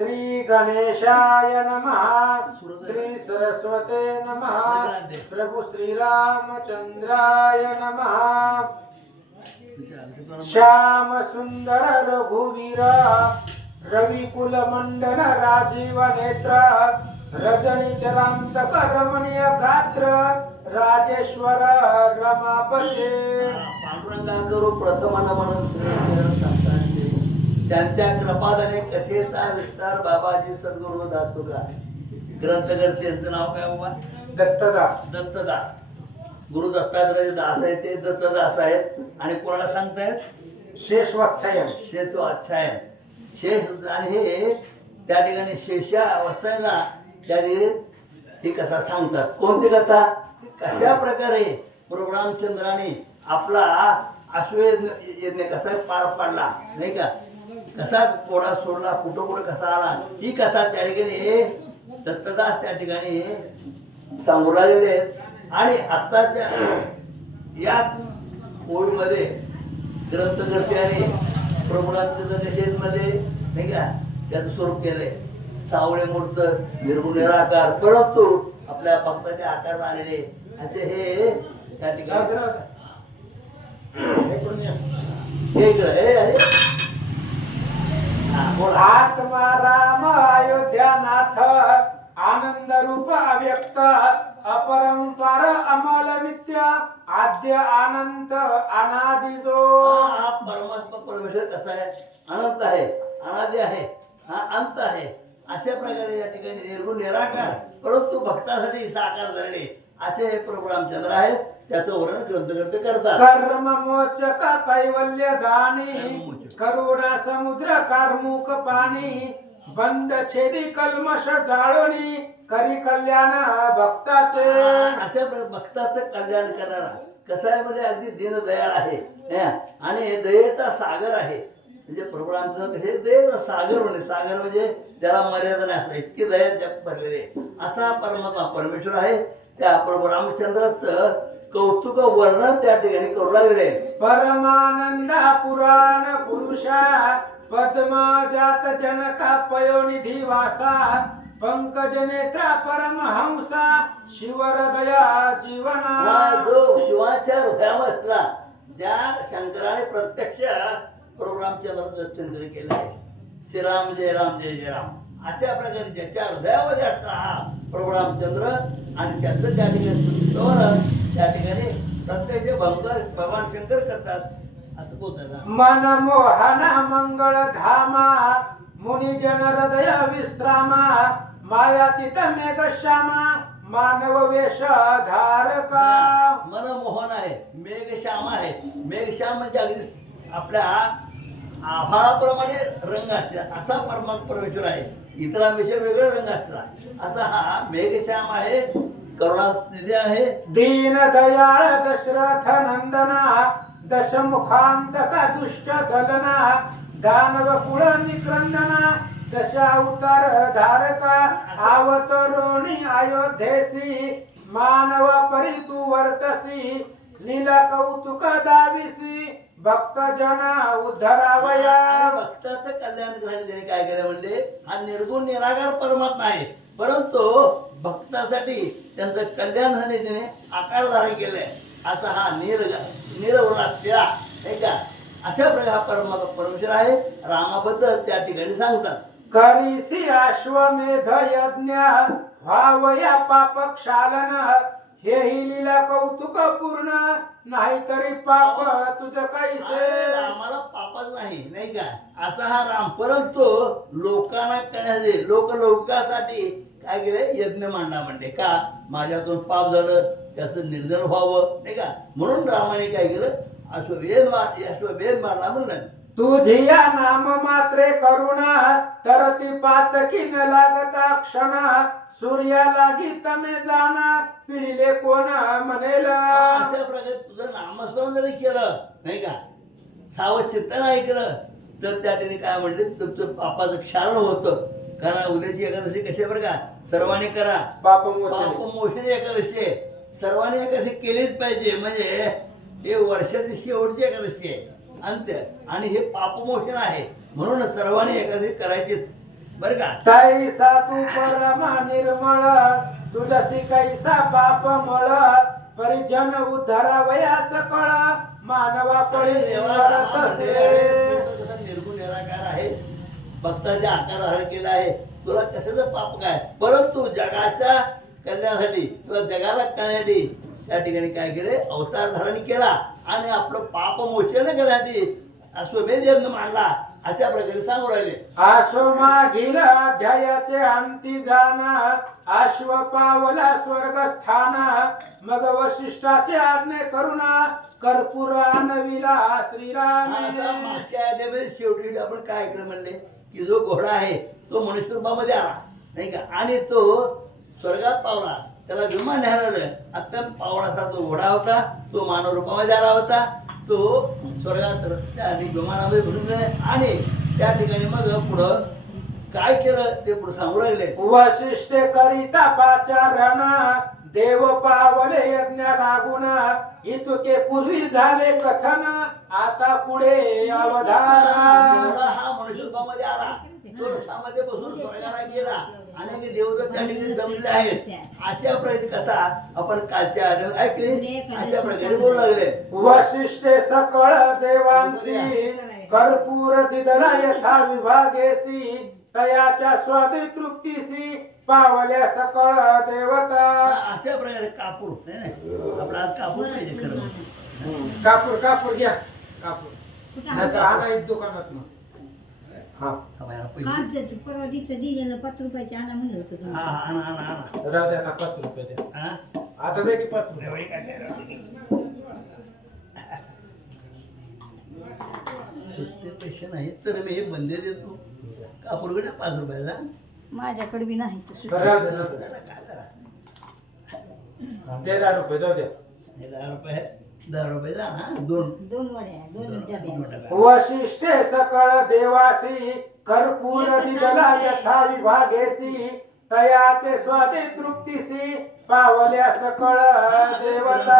श्री गणेशाय नमः। श्री सरस्वते नमः। प्रभु श्री रामचंद्राय नमः। श्याम सुंदर रघुवीर रविकुल मंडन राजीव नेत्र रजनी चरांतक रमणीय गात्र राजेश्वर रमापते। पांडुरंगाकरू प्रथम म्हणून त्यांच्या कृपादाने कथेचा विस्तार बाबाजी सद्गुरू दासोगा ग्रंथकर्ते यांचं नाव काय बाबा? दत्तदास. दत्तदास. गुरु दत्तात्रय दास आहेत ते दत्तदास आहेत. आणि कोणाला सांगतायत? शेषवात्सायन. शेषवात्सायन. शेष आणि हे त्या ठिकाणी शेषा अवस्था आहे ना त्याने ती कथा सांगतात. कोणती कथा? कशा प्रकारे प्रभू रामचंद्राने आपला अश्वमेध यज्ञ कसा पार पाडला नाही का, कसा कोडा सोडला, कुठं कुठं कसा आला, ही कथा त्या ठिकाणी दत्तदास त्या ठिकाणी सांगू लागलेले. आणि आत्ताच्या याच ओळीमध्ये ग्रंथकर्त्याने प्रभू रामचंद्र निषेधमध्ये नाही का त्याचं स्वरूप केलंय. सावळे मूर्त निर्गुण निराकार परंतु आपल्या भक्ताच्या आकारात आलेले असे हे त्या ठिकाणी आत्मा राम अयोध्यानाथ आनंद रूप अव्यक्त अपरंपार अमल विद्या आद्य अनंत अनादि जो. हा परमात्मा परमेश्वर कसा आहे? अनंत आहे, अनादि आहे, हा अंत आहे. अशा प्रकारे या ठिकाणी निर्गुण निराकार परंतु भक्तासाठी साकार झालेले असे हे प्रभू रामचंद्र आहेत. त्याचं वर्णन ग्रंथकर्ते करतात. कर्म मोचक कैवल्य दानी करुणा समुद्र कार्मुक पाणी बंद छेदी कल्मश जाळोनी करी कल्याण भक्ताचे. अशा भक्ताचं कल्याण करणारा कसा आहे म्हणजे अगदी दीनदयाळ आहे आणि दयेचा सागर आहे. म्हणजे प्रभू रामचंद्र कसे दयेचा सागर म्हणजे सागर म्हणजे त्याला मर्यादा नाही असं इतकी दया जप भरलेले असा परमात्मा परमेश्वर आहे. त्या प्रभू रामचंद्राचं कौतुक वर्णन त्या ठिकाणी करू लागले. परमानंदा पुराण पुरुषा पद्मजात जनका पयोनिधी वासा पंकज नेत्रा परमहंसा शिवहृदया जीवना. जो शिवाच्या हृदयामधला ज्या शंकराने प्रत्यक्ष प्रभू रामचंद्राचं चिंतन केलं आहे. श्रीराम जय राम जय जय राम अशा प्रकारे ज्याच्या हृदयामध्ये असला हा प्रभू रामचंद्र आणि त्याचं त्या ठिकाणी त्या ठिकाणी प्रत्यक्ष भगवान शंकर करतात असं बोलतात. मनमोहन मंगळ धामा मुनिजन हृदय विश्रामा मायातीत मेघश्यामा मानव वेश धारका. मनमोहन आहे, मेघश्याम आहे. मेघश्याम म्हणजे अगदी आपल्या आभाळाप्रमाणे रंग असला असा परमात्मा परमेश्वर आहे. इतरांपेक्षा वेगळा रंग असला असा हा मेघश्याम आहे. करुणानिधी आहे. दीन दयाळ दशरथ नंदना दशमुखांतका दुष्ट दलना दानव कुळ निक्रंदना दशावतार धारका आवतरोणी अयोध्येसी मानव परी तू वर्तसी लीला कौतुक दाविसी भक्त जना उद्धरावया. भक्ताचं कल्याण करण्यासाठी काय केलं म्हणजे हा निर्गुण निराकार परमात्मा आहे परंतु भक्तासाठी त्यांचं कल्याण होण्याने आकार धारण केलंय असा हा निरवराष्ट्या नाही का अशा प्रकार परमात्मा परमेश्वर आहे. रामाबद्दल त्या ठिकाणी सांगतात. करीसी अश्वमेध यज्ञ व्हावया पाप क्षालन हेही लीला कौतुक पूर्ण नाहीतरी पाप तुझं काहीसे. आम्हाला पापच नाही नाही का असा हा राम परंतु लोकांना करण्यासाठी लोकांसाठी काय केलं यज्ञ मांडला म्हणते का माझ्यातून पाप झालं त्याचं निर्जन व्हावं नाही का म्हणून रामाने काय केलं अश्वमेध मारला म्हणलं. तुझी या नाम मात्रे करुणा तर ती पातकी न लागता क्षणा सूर्या लागी तमे जाना पिढीले कोण म्हणेल. अशा प्रकारे तुझं नामस्मरण जरी केलं नाही का सावध चिंतन ऐकलं तर त्या ठिकाणी काय म्हणते तुमचं पापाचं क्षारण होतं. कारण उद्याची एकादशी कशी बरं का सर्वांनी करा पापमोचन एकादशी आहे. सर्वांनी एकादशी केलीच पाहिजे म्हणजे हे वर्षाची शेवटची एकादशी आहे अंत्य आणि हे पापमोचन आहे म्हणून सर्वांनी एकादशी करायचीच. बरं का. तैसा तू परमा निर्मळ तुझसी कैसा पाप मळ परिजन उद्धारावया सकळ मानवा पळी तसे. निर्गुण निराकार आहे, भक्ताच्या आकाराधार केला आहे, तुला कशाचं पाप काय. परंतु जगाच्या कल्याणासाठी किंवा जगाला कळण्यासाठी त्या ठिकाणी काय केले, अवतार धारण केला आणि आपलं पाप मोचन करण्यासाठी अश्वमेध यज्ञ मांडला, अशा प्रकारे सांगू राहिले. आश्व मागील अध्यायाचे अंती जाना अश्व पावला स्वर्गस्थान मग वशिष्ठाचे आज्ञे करुणा कर्पूर आणविला श्रीराम. आता मागच्या अध्यायामध्ये शेवटी आपण काय ऐकलं म्हणले की जो घोडा आहे तो मनुष्य रूपामध्ये आला नाही का, आणि तो स्वर्गात पावला, त्याला विमान न्यायला आलं. अत्यंत पावणासा तो घोडा होता, तो मानव रूपामध्ये आला होता, तो स्वर्गात त्या विमानामध्ये भरून गेला. आणि त्या ठिकाणी मग पुढं काय केलं ते पुढे सांगू लागले. वशिष्ठे करिता पाचारण देव पावले यज्ञ लागून इतके पूर्वी झाले कथन आता पुढे अवधारा. घोडा हा मनुष्य रूपामध्ये आला, तो रथामध्ये बसून स्वर्गाला गेला, अनेक देवता त्या ठिकाणी जमले आहेत. अशा प्रकारे कथा आपण कालच्या आधी ऐकली, अशा प्रकारे बोलू लागले. वशिष्ठे सकळ देवांसी कर्पूर दिदला यथा विभागेसी तयाच्या स्वादी तृप्तीसी पावल्या सकळ देवता. अशा प्रकारे कापूर नाही नाही, आपला आज कापूर पाहिजे खरं. कापूर कापूर घ्या कापूर नाहीतर आणा एक दुकानात मग. हा परवा दिवशी दिलेलं 5 रुपयाचे आणा म्हणलं होतं. हा हा आणा आणा आणा. राहू द्या ना 5 रुपये द्या. हा? आता दे की 5 रुपये. सुट्टे पैसे नाहीत तर मी हे बंदे देतो. कापूर गड्या 5 रुपयाचा. माझ्याकडे बी नाही बरं, राहू द्या, राहू द्या. काय करा, दे 10 रुपये जाऊ द्या. हे 10 रुपयाचा हा, 2 2 वड्या 2 डब्या. वशिष्ठे सकळ देवासी कर्पूर दिदला यथा विभागेसी तयाचे स्वादे तृप्तीसी पावल्या सकळ देवता.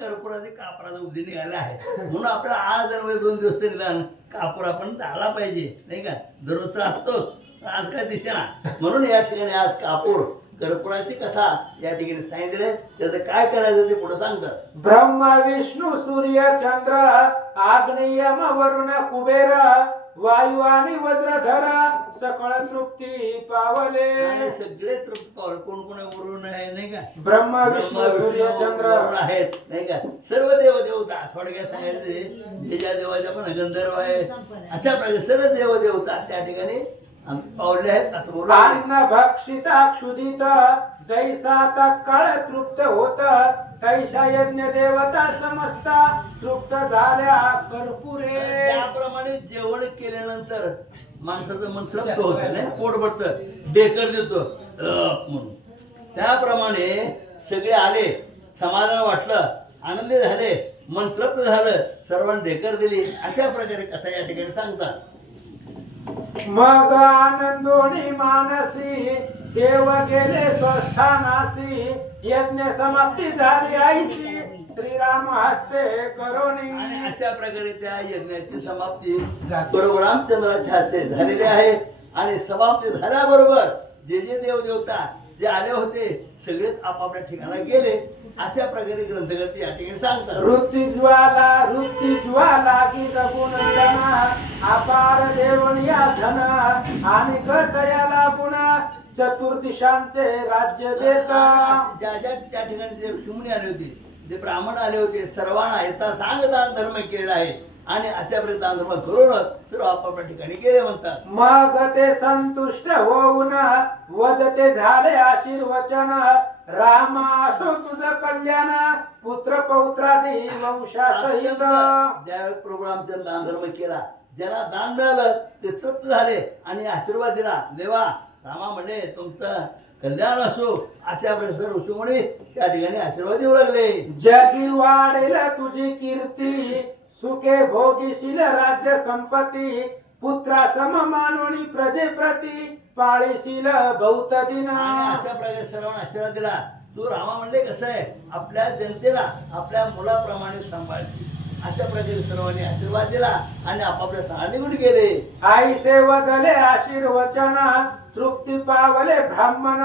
कर्पुराचे कापराचा उद्दी निघाला आहे, म्हणून आपल्याला आज दरवेळी 2 दिवस तरी निदान कापूर आपण झाला पाहिजे नाही का. दररोजचा असतोच, आज काय दिसेना, म्हणून या ठिकाणी आज कापूर कर्पुराची कथा या ठिकाणी सांगितले. त्याचं काय करायचं ते पुढे सांगतात. ब्रह्मा विष्णू सूर्य चंद्र आग्नेयम वरुण कुबेर वायू आणि वज्रधर सकळ तृप्ती पावले. आणि सगळे तृप्त पावले. कोण कोण वरून आहे नाही का. ब्रह्मा विष्णू सूर्य चंद्र वरुण आहेत नाही का. सर्व देव देवता थोडक्यात सांगायचे, ज्या देवाच्या पण गंधर्व आहे, अशा प्रकारे सर्व देव देवता त्या ठिकाणी पावले आहेत असं बोलू. अन्न भक्षिता क्षुदित जैसा तत्काळ तृप्त होत तैसा यज्ञ देवता समजता तृप्त झाल्या कर्पुरे. त्याप्रमाणे जेवण केल्यानंतर माणसाचं मन तृप्त होत नाही, पोट भरतं, बेकर देतो म्हणून. त्याप्रमाणे सगळे आले, समाधान वाटलं, आनंदी झाले, मन तृप्त झालं, सर्वांनी ढेकर दिली. अशा प्रकारे कथा या ठिकाणी सांगतात. मग आनंदोनी मानसी देव गेले स्वस्थानासी यज्ञ समाप्ती झाली आईसी श्रीराम हस्ते करोनी. आणि अशा प्रकारे त्या यज्ञाची समाप्ती बरोबर रामचंद्राच्या हस्ते झालेली आहे. आणि समाप्ती झाल्याबरोबर जे जे देवदेवता जे आले होते सगळेच आपापल्या ठिकाणी गेले. अशा प्रकारे ग्रंथकर्ते या ठिकाणी सांगतात. ऋती ज्वाला की रघुनंदना अपार देवनिया धन आणि गतयाला पुन्हा चतुर्दिशांचे राज्य देता. ज्या ज्या त्या ठिकाणी जे ऋषीमुनी आले होते, जे ब्राह्मण आले होते, सर्वांना येता सांग दान धर्म केलेला आहे. आणि अशा प्रकारे दान धर्म करूनच सर्व आपापल्या ठिकाणी गेले म्हणतात. मग ते संतुष्ट होऊन वदते झाले आशीर्वचन राम असो तुझं कल्याण पुत्र पौत्रादी वंशासहित. ज्या प्रोग्रामचा दान धर्म केला, ज्याला दान मिळालं ते तृप्त झाले आणि आशीर्वाद दिला. देवा रामा म्हणे तुमचं कल्याण असो, अशा प्रकारे ऋषीमुनी त्या ठिकाणी आशीर्वाद देऊ लागले. जगी वाढेल तुझी कीर्ती सुखे भोगीशील राज्य संपत्ती पुत्रा सम मानोनी प्रजेप्रती पाळीशील बहुत दिन. आणि अशा प्रकारे सर्वांना आशीर्वाद दिला. तू रामा म्हणले कसं आहे, आपल्या जनतेला आपल्या मुलाप्रमाणे सांभाळते. अशा प्रकारे सर्वांनी आशीर्वाद दिला आणि आपापल्या सहा निघून गेले. आई सेवदले आशीर्वचन तृप्ती पावले ब्राह्मण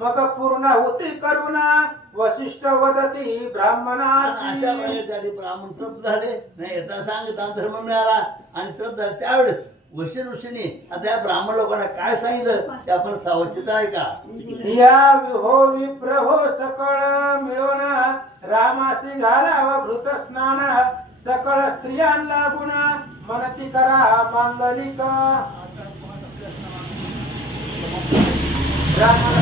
मग पूर्ण होती करुणा वशिष्ठ वदती अशा ब्राह्मणासी प्रकारे त्याने ब्राह्मण तृप्त झाले. नाही येता सांगता धर्म मिळाला आणि तृप्त झाले. त्यावेळेस वशिष्ठ ऋषीने आता या ब्राह्मण लोकांना काय सांगितलं ते आपण सावचित आहे का? या हो विप्रभो सकळ मिळून रामासी घालावा भृत स्नान सकळ स्त्रियांना गुण मनती करा मांगलिक रामाला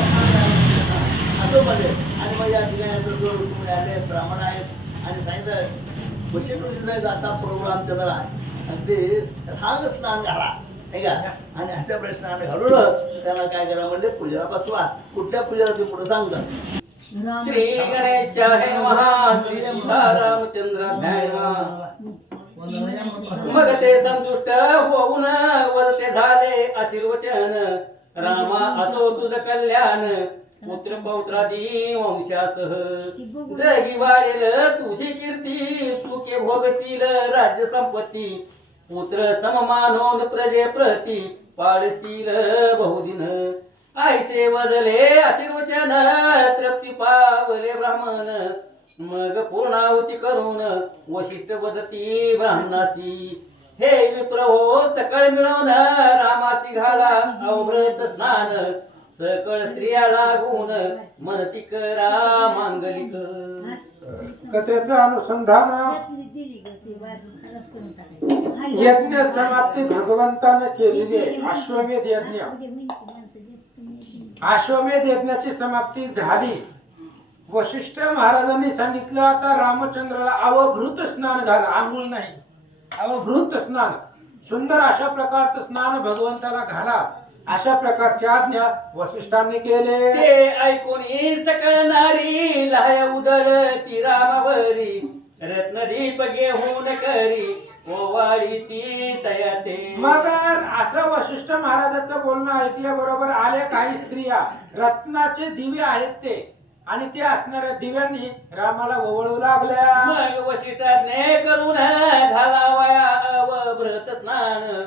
असं मध्ये आणि मग या ठिकाणी आता जो ऋषी आले ब्राह्मण आहेत आणि सांगितलं वशिष्ठ ऋषीचा जाता प्रोग्राम चला आणि ते सांग स्नान घाला नाही का आणि अशा प्रकारे स्नान घालून त्याला काय करा म्हणजे पूजेला बसवा. कुठल्या पूजेला ते पुढे सांगतात. श्री गणेशाय नमः श्री सीतारामचंद्राय नमः. मग ते संतुष्ट होऊन वरते झाले आशीर्वचन रामा असो तुझ कल्याण पुत्र पौत्रादी वंशासह जगी वाढेल तुझी कीर्ती सुखे भोगशील राज्य संपत्ती पुत्र सममानोन प्रजे प्रती पाळशील बहुदिन आयसे वदले आशीर्वचन तृप्ती पावले ब्राह्मण मग पूर्णाहुती करून वशिष्ठ वदती ब्राह्मणासी हे विप्र हो सकळ मिळवून रामासी घाला अवभृत स्नान सकळ स्त्रिया लागून मनती करा मांगलिक. कथेचं अनुसंधान यज्ञ समाप्ती भगवंताने केलेली आहे. अश्वमेध यज्ञ अश्वमेध यज्ञाची समाप्ती झाली. वशिष्ठ महाराजांनी सांगितलं आता रामचंद्राला अवभृत स्नान घाला. आंघोळ नाही, अवभृत स्नान. सुंदर अशा प्रकारचं स्नान भगवंताला घाला अशा प्रकारची आज्ञा वशिष्ठांनी केले. ते ऐकून सकळ नारी लहाय उदळती रामावरी रत्नदीप घेऊन करी ओवाळी ती तयाते. मग असं वशिष्ठ महाराजाचं बोलणं ऐकल्याबरोबर आल्या काही स्त्रिया रत्नाचे दिवे आहेत ते आणि ते असणाऱ्या दिव्यांनी रामाला ओवळू लागल्या. मग वशिष्ठाने करून घालावया अवभृत स्नान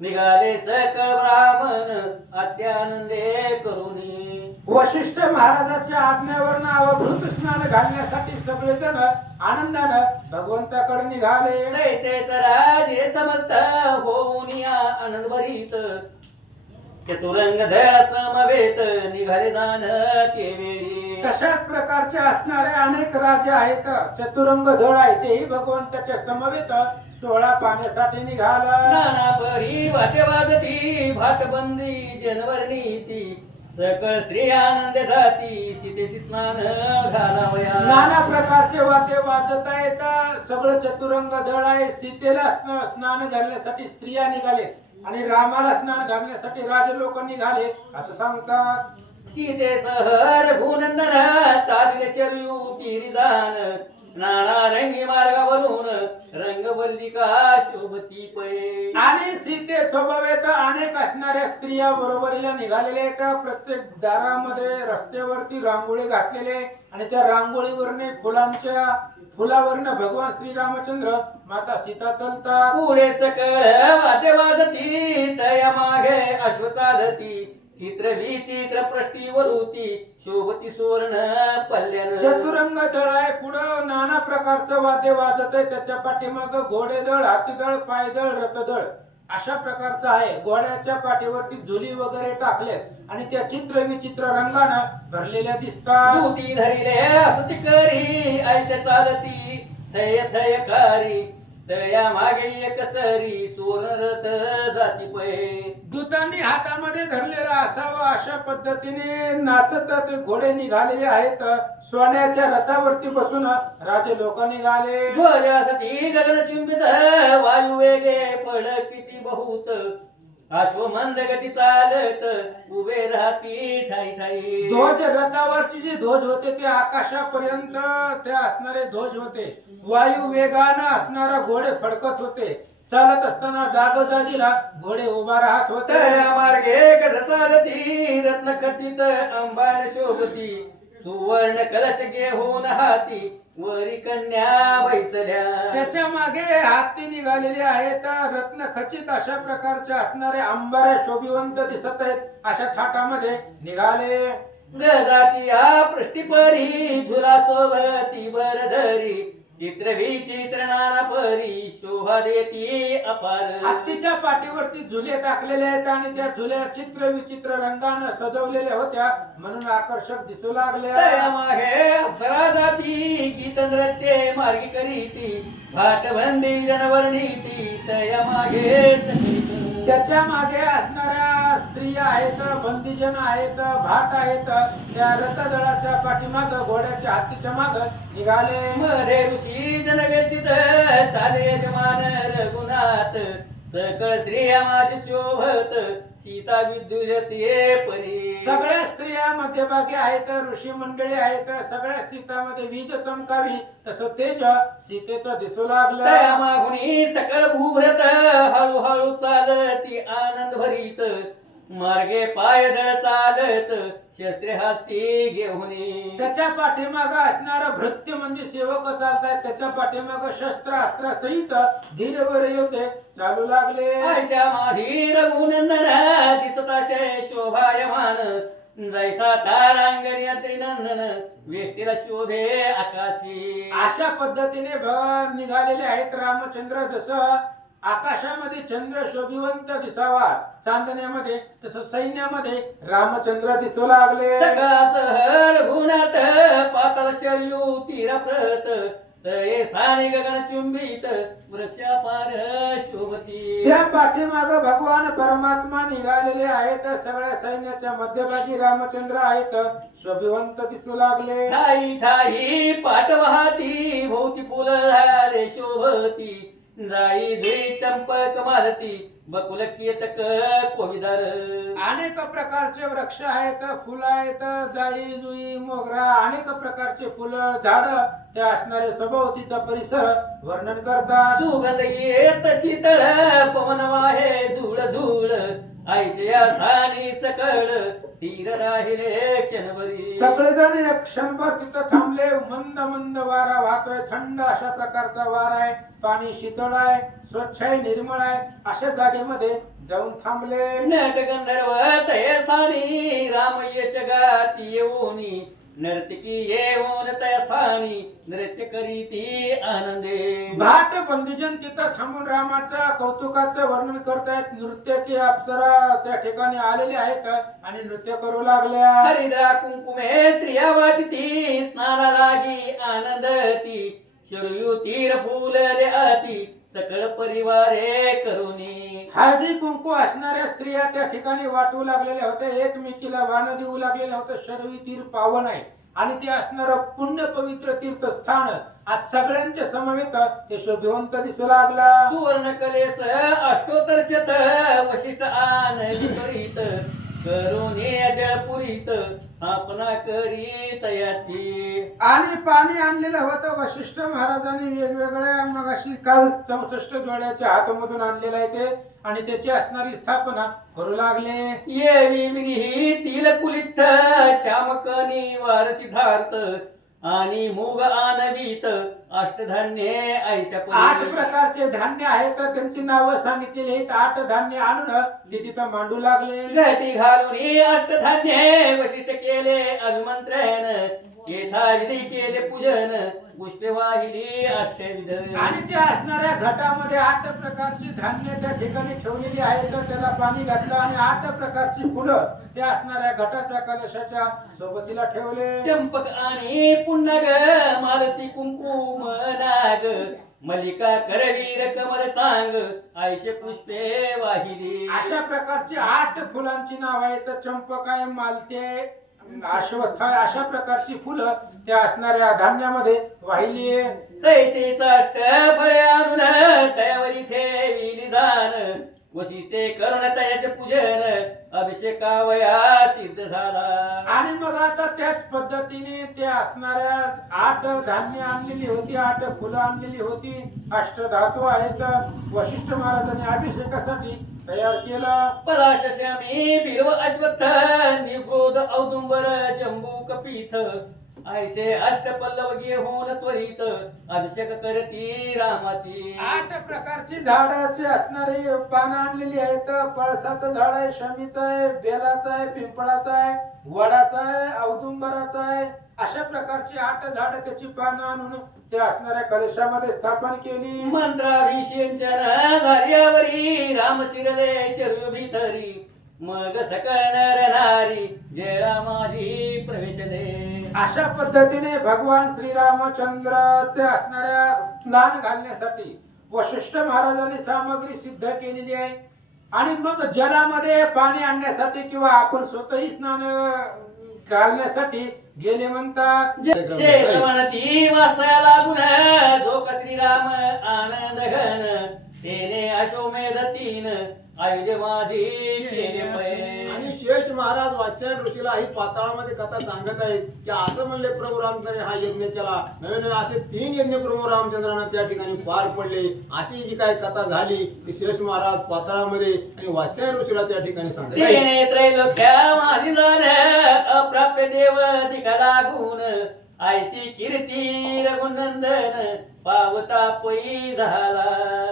निघाले सकळ ब्राह्मण अत्यानंदे करुणी. वशिष्ठ महाराजाच्या आज्ञेवरनं अवभृत स्नान घालण्यासाठी सगळेजण आनंदानं भगवंताकडे निघाले. तैसेच राजे समस्त होऊन या आनंदभरीत चतुरंग धळ समवेत निघाले जाण ते वेळी. तशाच प्रकारचे असणारे अनेक राजे आहेत. चतुरंग धड आहे तेही भगवंताच्या समवेत 16 पाण्यासाठी निघाला. नाना परी वाटे वाजती भाटबंदी जनवर्णी ती सकळ स्त्री आनंद जाती सीतेशी स्नान घालावया. नाना प्रकारचे वाद्य वाजता येतात. सगळं चतुरंग दळ आहे. सीतेला स्नान घालण्यासाठी स्त्रिया निघाले आणि रामाला स्नान घालण्यासाठी राजे लोक निघाले असं सांगतात. सीते सहर गुणंदन चालिले शरयू तीरी जाण नाना रंगी मार्गावरून रंगवल्लिका शोभती पै. आणि सीते स्वभावेत अनेक असणाऱ्या स्त्रिया बरोबरीला निघालेल्या आहेत. प्रत्येक दारामध्ये रस्त्यावरती रांगोळी घातलेले आणि त्या रांगोळीवरने फुलावरनं भगवान श्रीरामचंद्र माता सीता चालतात. पुढे सकळ वाद्य वाजती तया मागे अश्व चालती चित्र विचित्र पृष्टीवरुती शोभती सुवर्ण पल्ल्यान. चतुरंग दळ आहे. पुढं नाना प्रकारचं वाद्य वाजत आहे. त्याच्या पाठीमाग घोडेदळ, हातीदळ, पायदळ, रथदळ अशा प्रकारचं आहे. घोड्याच्या पाठीवरती झुली वगैरे टाकले आणि त्या चित्र विचित्र रंगानं भरलेल्या दिसतात. भूती धरिले असती करी ऐसे चालती थय थय कारी तया मागे एक सरी सोनरत जाती पै. दूतांनी हातामध्ये धरलेला असावा अशा पद्धतीने नाचत ते घोडे निघालेले आहेत. सोन्याच्या रथावरती बसून राजे लोक निघाले. ध्वजासती गगनचुंबित वायू वेगे पड किती बहुत अश्वमंद गती चालत उभे राहती ठाई ठाई. ध्वज रथावरची जी ध्वज होते ते आकाशापर्यंत ते असणारे ध्वज होते. वायू वेगानं असणारा घोडे फडकत होते. चालत असताना जागोजागीला घोडे उभा राहत होते. तया मार्गे कस चालती रत्न खचित अंबान शोभती सुवर्ण कलश घेऊन हाती वरी कन्या बैसल्या. त्याच्या मागे हाती निघालेले आहेत रत्न खचित अशा प्रकारचे असणारे अंबारे शोभिवंत दिसत आहेत. अशा थाटामध्ये निघाले. गजाची या पृष्ठीपरी झुला सोबती बरधरी चित्र विचित्र नाना परी शोभा देती अपार. हत्तीच्या पाठीवरती झुले टाकलेले आहेत आणि त्या झुल्या चित्र विचित्र रंगाने सजवलेल्या होत्या म्हणून आकर्षक दिसू तया लागल्या. मागे अप्सरा जाती गीत नृत्य मार्गी करीती भाटबंदी जनवर्णीती तया मागे संगीत. त्याच्या मागे असणाऱ्या स्त्रिया आहेत, बंदीजन आहेत, भाट आहेत. त्या रथदळाच्या पाठीमाग घोड्याच्या हत्तीच्या माग निघाले. मध्ये ऋषी जनवेष्टित चाले यजमान रघुनाथ सकळ स्त्रिया माझी शोभत सीता विद्युजते परी. सगळ्या स्त्रिया मध्यभागी आहेत, ऋषी मंडळी आहेत. सगळ्या सीतामध्ये वीज चमकावी तसं तेज सीतेचं दिसू तया लागलं. मागुनी सकळ भूभरत हळूहळू चालती आनंद भरीत मार्गे पायदळ चालत शस्त्रे हाती घेऊन. त्याच्या पाठीमाग असणारा भृत्य म्हणजे सेवक चालतायत. त्याच्या पाठीमाग शस्त्र अस्त्र सहित धीरवर योद्धे चालू लागले. आयशा माझी रघुनंदन दिसत असे शोभायमान जैसा तारांगणी त्रिनंदन वेष्टीला शोभे आकाशी. अशा पद्धतीने निघालेले आहेत रामचंद्र. जसं आकाशामध्ये चंद्र शोभिवंत दिसावा चांदण्यामध्ये तसं सैन्यामध्ये रामचंद्र दिसू लागले. सगळा सहर गुणात पाताल शर्यू तीरप्रत तये स्थानी गगन चुंबित वृक्षापार शोभती. त्या पाठीमाग भगवान परमात्मा निघालेले आहेत. सगळ्या सैन्याच्या मध्यभागी रामचंद्र आहेत. शोभिवंत दिसू लागले. ठाई ठाई पाट वाहती भोवती फुलं झाडे शोभती जाई जुई चंपक मालती बकुल केतक कोविदार. अनेक प्रकारचे वृक्ष आहेत, फुलं आहेत, जाई जुई मोगरा अनेक प्रकारचे फुलं झाड ते असणारे सभोवतीचा परिसर वर्णन करतात. सुगंध येत शीतळ पवन वाहे झुळ झुळ ऐशया स्थानी सकळ तीर राहिले क्षणभरी. सगळेजण एक क्षणभर तिथं थांबले. मंद मंद वारा वाहतोय. थंड अशा प्रकारचा वारा आहे. पाणी शीतळ आहे, स्वच्छ आहे, निर्मळ आहे. अशा जागेमध्ये जाऊन थांबले. नट गंधर्व तय स्थानी राम यश गाती येऊनी नर्तकी येऊन तय स्थानी नृत्य करीती आनंदे. भाट बंदीजन तिथं थांबून रामाच्या कौतुकाचं वर्णन करतायत. नृत्याची अप्सरा त्या ठिकाणी आलेली आहेत आणि नृत्य करू लागल्या. हरिद्रा कुंकुमे स्त्रिया वाटती स्नाना लागी आनंदती शरयू तीर फुलले आती सकळ परिवारे करुणी. हळदी कुंकू असणाऱ्या स्त्रिया त्या ठिकाणी वाटू लागलेल्या होत्या. एकमेकीला वाण देऊ लागलेलं होतं. शरवी तीर पावन आहे आणि ते असणारं पुण्य पवित्र तीर्थस्थान आज सगळ्यांच्या समवेत ते शोभिवंत दिसू लागला. सुवर्ण कलेस अष्टोत्तर शत वशिष्ठ आनंद करीत करुणी अजळ पुरीत स्थापना करी तयाची. आणि पाणी आणलेलं होतं वशिष्ठ महाराजांनी वेगवेगळ्या मगाशी काल 64 जोड्याच्या हातामधून आणलेलं आहे ते आणि त्याची असणारी स्थापना करू लागले. ये विमिही तिल कुलिठ श्यामकनी वार सिद्धार्थ आणि मूग आनवीत अष्टधान्ये ऐशा 8 प्रकारचे धान्य आहेत. त्यांची नावं सांगितलेली आहेत. 8 धान्य आणून ते तिथं मांडू लागले. घटी घालून अष्टधान्ये वशिष्ठ केले अभिमंत्रण येथा विधी केले पूजन पुष्पे वाहिली अष्टविध. आणि त्या असणाऱ्या घटामध्ये 8 प्रकारची धान्य त्या ठिकाणी ठेवलेली आहेत. त्याला पाणी घातलं आणि 8 प्रकारची फुलं त्या असणाऱ्या घटाच्या कलशाच्या सोबतीला ठेवले. चंपक आणि पुन्नग मालती कुंकुम नाग मल्लिका करवीर कमल चांग आयशे पुष्पे वाहिली. अशा प्रकारची 8 फुलांची नाव आहेत. चंपक आहे, मालते, अश्वत्थ अशा प्रकारची फुलं त्या असणाऱ्या धान्यामध्ये वाहिली. तैसेच अष्ट फळे आणून तयावरी ठेविली जाण वशिष्ठे करुण तयाचे पूजन अभिषेकावया सिद्ध झाला. आणि मग आता त्याच पद्धतीने ते असणाऱ्या 8 धान्य आणलेली होती, 8 फुलं आणलेली होती, अष्टधातू आहेत. वशिष्ठ महाराजांनी अभिषेकासाठी तयार केलं. पलाशमी बिल्व अश्वत्थ निगोद औदुंबर जंबू कपीथ ऐसे अष्टपल्लव घेऊन त्वरित अभिषेक करती रामासी. 8 प्रकारची झाडाची असणारी पानं आणलेली आहेत. पळसाचं झाड आहे, शमीचं आहे, बेलाचं आहे, पिंपळाचं आहे, वडाचं आहे, औदुंबराचं आहे. अशा प्रकारची 8 झाड त्याची पानं आणून ते असणाऱ्या कलशामध्ये स्थापन केली. मंत्राभिषेचन झाल्यावरी राम शिरले शरीर भीतरी मग सकळ नर नारी जय माझी प्रवेश दे. अशा पद्धतीने भगवान श्रीरामचंद्र ते असणाऱ्या स्नान घालण्यासाठी वशिष्ठ महाराजांनी सामग्री सिद्ध केलेली आहे. आणि मग जलामध्ये पाणी आणण्यासाठी किंवा आपण स्वतःही स्नान घालण्यासाठी गेले म्हणतात. शेषवनती वाचा लागून जो श्रीराम आनंद घन तेने अश्वमेध 3 आयुध माझी केले पै. आणि शेष महाराज वात्स्यायन ऋषीला ही पाताळामध्ये कथा सांगत आहेत की असं म्हणले प्रभू रामचंद्र हा यज्ञ केला. नवे नवे असे 3 यज्ञ प्रभू रामचंद्रांना त्या ठिकाणी पार पडले. अशी जी काही कथा झाली ती शेष महाराज पाताळामध्ये आणि वात्स्यायन ऋषीला त्या ठिकाणी सांगत आहेत. तेने त्रैलोक्या माझी जाण अप्राप्य देव दिका लागून आयसी कीर्ती रघुनंदन पावता पै झाला.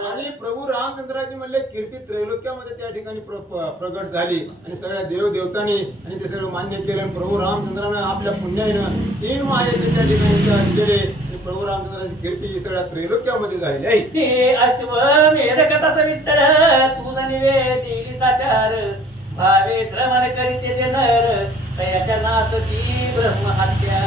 आणि प्रभू रामचंद्राची म्हणले कीर्ती त्रैलोक्यामध्ये त्या ठिकाणी प्रगट झाली आणि सगळ्या देव देवतांनी आणि ते सगळं मान्य केलं. प्रभू रामचंद्रानं आपल्या पुण्याईनं 3 महायज्ञ त्या ठिकाणी केले आणि प्रभू रामचंद्राची कीर्ती सगळ्या त्रैलोक्यामध्ये झाली आहे. हे अश्वमेध कथा सविस्तर तुझ निवेदिली साचार भावे श्रवण करीते नर तयाच्या नासती ब्रह्महत्या.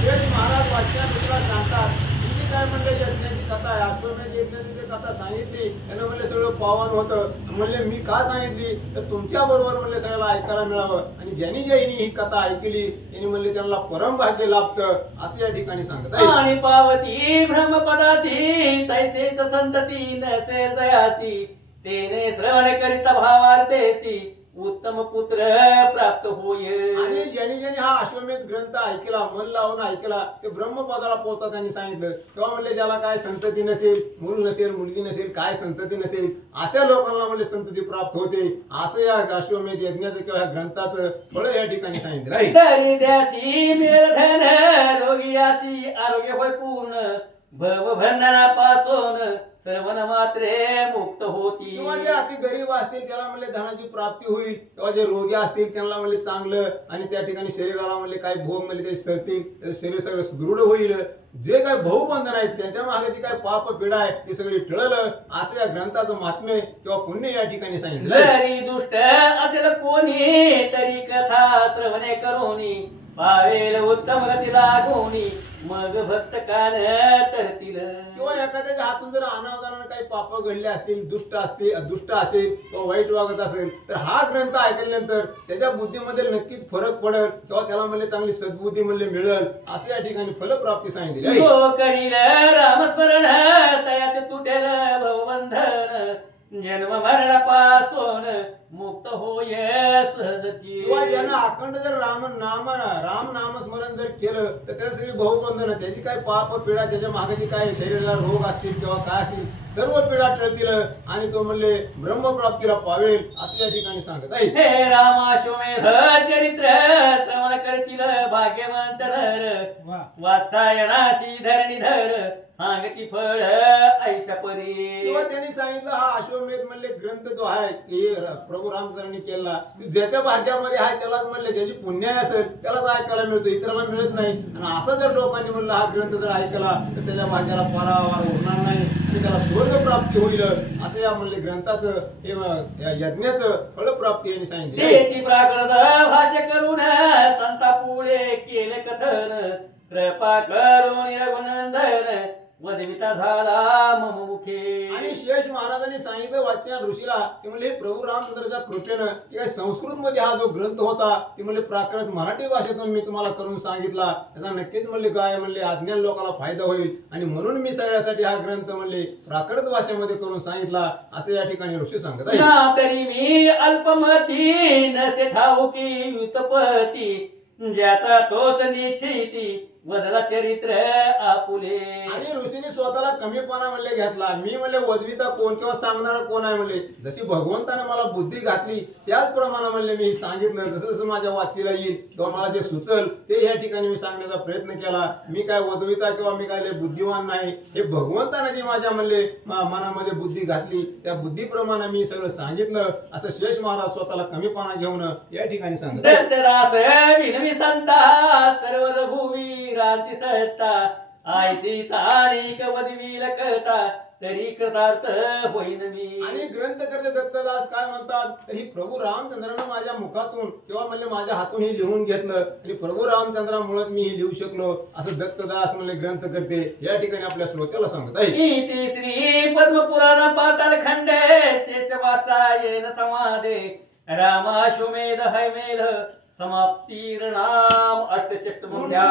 शेष महाराज वाक्यात तुला सांगतात की काय म्हणले यज्ञाची कथा आहे. अश्वमेध यज्ञाची जी कथा सांगितली त्यानं म्हणले सगळं पावन होतं. म्हणले मी का सांगितली तर तुमच्या बरोबर म्हणले सगळ्याला ऐकायला मिळावं आणि ज्यांनी ज्यांनी ही कथा ऐकली त्यांनी म्हणले त्यांना परम भाग्य लाभतं असं या ठिकाणी सांगत आहे. आणि पावती ब्रह्मपदासी तैसेच संतती नसे जयासी तेने श्रवण करिता भावार्थेसी उत्तम पुत्र प्राप्त होय. आणि ज्यांनी ज्यांनी हा अश्वमेध ग्रंथ ऐकला मन लावून ऐकला ते ब्रह्मपदाला पोहोचता त्यांनी सांगितलं. तेव्हा म्हणले ज्याला काय संतती नसेल, मूल नसेल, मुलगी नसेल, काय संतती नसेल अशा लोकांना म्हणले संतती प्राप्त होते. असं या अश्वमेध यज्ञाचं किंवा या ग्रंथाचं फळ या ठिकाणी सांगितलं आहे. दरिद्रासी मिळेल धन रोगियासी आरोग्य होय पूर्ण भवबंधनापासून सर्वन मात्रे मुक्त होती. किंवा जे अति गरीब असतील त्याला म्हणले धनाची प्राप्ती होईल. किंवा जे रोगी असतील त्यांना म्हणले चांगलं आणि त्या ठिकाणी शरीराला म्हणले काही भोग म्हणले ते सरतील, त्याचं शरीर सगळं सुदृढ होईल. जे काही भाऊबंधन आहेत त्यांच्या मागे जी काही पाप पीडा आहे ती सगळी टळलं असं या ग्रंथाचं महात्म्य किंवा पुण्य या ठिकाणी सांगितलं. जरी दुष्ट असेल कोणी तरी कथा श्रवणे करोनी पावेल उत्तम गती लागोनी मग भक्त कान तरतील. किंवा एखाद्याच्या हातून जर अनावधानानं काही पाप घडले असतील, दुष्ट असेल किंवा वाईट वागत असेल तर हा ग्रंथ ऐकल्यानंतर त्याच्या बुद्धीमध्ये नक्कीच फरक पडेल किंवा त्याला म्हणले चांगली सद्बुद्धी म्हणले मिळेल असं या ठिकाणी फलप्राप्ती सांगितली आहे. जो करील रामस्मरण तयाचे तुटेल भवबंधन जन्म मरणापासून मुक्त होय सहजची. किंवा ज्यानं अखंड जर राम नामस्मरण जर केलं तर त्या सगळी बहुबंधन त्याची काय पाप पीडा त्याच्या मागाची काय शरीराला रोग असतील किंवा काय असतील सर्व पीडा टळतील आणि तो म्हणले ब्रह्मप्राप्तीला पावेल असं या ठिकाणी सांगत आहे. हे रामाश्वमेध चरित्र श्रवण करतील भाग्यवंत नर वाष्टायनाशी धरणीधर सांगती फळ ऐशा परी. किंवा त्यांनी सांगितलं हा अश्वमेध म्हणले ग्रंथ जो आहे हे प्रभू रामचंद्रांनी केला ज्याच्या भाग्यामध्ये आहे त्यालाच म्हणले ज्याची पुण्य असेल त्यालाच ऐकायला मिळतो, इतरांना मिळत नाही. आणि असं जर लोकांनी म्हणलं हा ग्रंथ जर ऐकला तर त्याच्या भाग्याला पारावार होणार नाही आणि त्याला स्वर्ग प्राप्ती होईल असं या म्हणले ग्रंथाचं हे यज्ञाचं फलप्राप्ती यांनी सांगितलं. देशी प्राकृत भाष्य करून संता पुढे केले कथन कृपा करून रघुनंदन वदविता झाला मम मुखे. आणि शेष महाराजांनी सांगितलं वाच्य ऋषीला की म्हणजे प्रभू रामचंद्राच्या कृपेनं की काय संस्कृत मध्ये हा जो ग्रंथ होता ती म्हणजे प्राकृत मराठी भाषेतून मी तुम्हाला करून सांगितला त्याचा नक्कीच म्हणले काय म्हणले अज्ञान लोकांना फायदा होईल आणि म्हणून मी सगळ्यासाठी हा ग्रंथ म्हणले प्राकृत भाषेमध्ये करून सांगितला असं या ठिकाणी ऋषी सांगत आहे. ना तरी मी अल्पमती नसे ठाऊकी युतपती ज्याचा तोच निश्चिती वदला चरित्र आपुले. आणि ऋषीने स्वतःला कमीपणा म्हणले घेतला. मी म्हणले वदविता कोण किंवा सांगणारा कोण आहे म्हणले. जशी भगवंताने मला बुद्धी घातली त्याचप्रमाणे म्हणले मी सांगितलं. जसं जसं माझ्या वाचीला येईल किंवा मला जे सुचल ते या ठिकाणी मी सांगण्याचा प्रयत्न केला. मी काय वदविता किंवा मी काय लय बुद्धिवान नाही. हे भगवंताने जी माझ्या म्हणले मनामध्ये बुद्धी घातली त्या बुद्धीप्रमाणे मी सगळं सांगितलं. असं शेष महाराज स्वतःला कमीपणा घेऊन या ठिकाणी सांगतात. दत्तदास विनवी संता सर्व रघुवीरांची सत्ता आयची चाळीक वदवील कथा तरी कृतार्थ होईन मी. आणि ग्रंथकर्ते दत्तदास काय म्हणतात तर ही प्रभू रामचंद्रानं माझ्या मुखातून किंवा म्हणजे माझ्या हातून ही लिहून घेतलं आणि प्रभू रामचंद्रामुळे मी ही लिहू शकलो असं दत्तदास म्हणले ग्रंथकर्ते या ठिकाणी आपल्या श्रोत्याला सांगत आहे. इति श्री पद्मपुराण पाताल खंडे शेष वाचायन समाधे रामाश्वमेध हैमेध समाप्तीर्नाम अष्टशक्तमुख्या